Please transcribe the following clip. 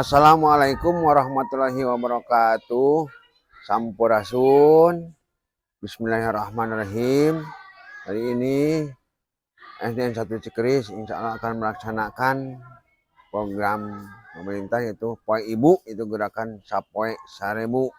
Assalamualaikum warahmatullahi wabarakatuh. Sampurasun. Bismillahirrahmanirrahim. Hari ini SDN 1 Cikris insya Allah akan melaksanakan program pemerintah yaitu Poe Ibu, itu gerakan Sapoe Sarebu.